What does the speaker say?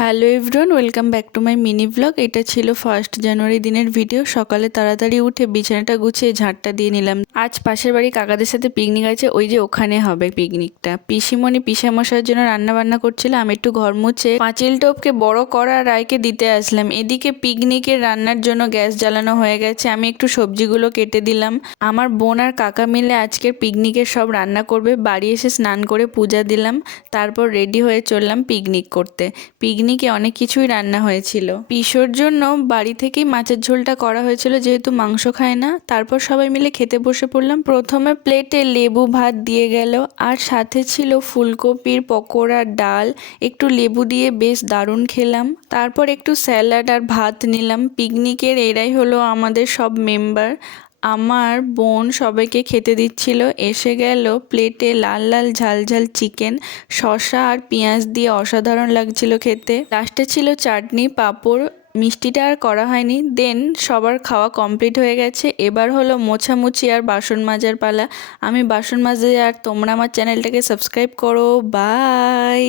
Hello everyone, welcome back to my mini blog. এটা ছিল 1 জানুয়ারি দিনের ভিডিও। সকালে তাড়াতাড়ি উঠে বিছানাটা গুছিয়ে ঝাড়টা দিয়ে নিলাম। আজ পাশের বাড়ি কাকাদের সাথে পিকনিক আছে, ওই যে ওখানে হবে পিকনিকটা। পিসিমণি পিসামশাইয়ের জন্য রান্না বান্না করছিল, আমি একটু ঘর মুছে পাঁচিল টোপকে বড় করা রায়কে দিতে আসলাম। এদিকে পিকনিকের রান্নার জন্য গ্যাস জ্বালানো হয়ে গেছে, আমি একটু সবজিগুলো কেটে দিলাম। আমার বোন আর কাকা মিলে আজকের পিকনিকের সব রান্না করবে। বাড়ি এসে স্নান করে পূজা দিলাম, তারপর রেডি হয়ে চললাম পিকনিক করতে। পিকনিকে অনেক কিছুই রান্না হয়েছিল। পিসোর জন্য বাড়ি থেকেই মাছের ঝোলটা করা হয়েছিল, যেহেতু মাংস খায় না। তারপর সবাই মিলে খেতে বসে পড়লাম। প্রথমে প্লেটে লেবু ভাত দিয়ে গেল, আর সাথে ছিল ফুলকপির পকোড়া, ডাল, একটু লেবু দিয়ে বেশ দারুণ খেলাম। তারপর একটু স্যালাড আর ভাত নিলাম। পিকনিকের এরাই হলো আমাদের সব মেম্বার। আমার বোন সবাইকে খেতে দিচ্ছিল। এসে গেল প্লেটে লাল লাল ঝাল ঝাল চিকেন, শসা আর পেঁয়াজ দিয়ে অসাধারণ লাগছিল খেতে। লাস্টে ছিল চাটনি, পাঁপড়। মিষ্টিটা আর করা হয়নি। দেন সবার খাওয়া কমপ্লিট হয়ে গেছে। এবার হলো মোছামুছি আর বাসন মাজার পালা। আমি বাসন মাজতে, আর তোমরা আমার চ্যানেলটাকে সাবস্ক্রাইব করো। বাই।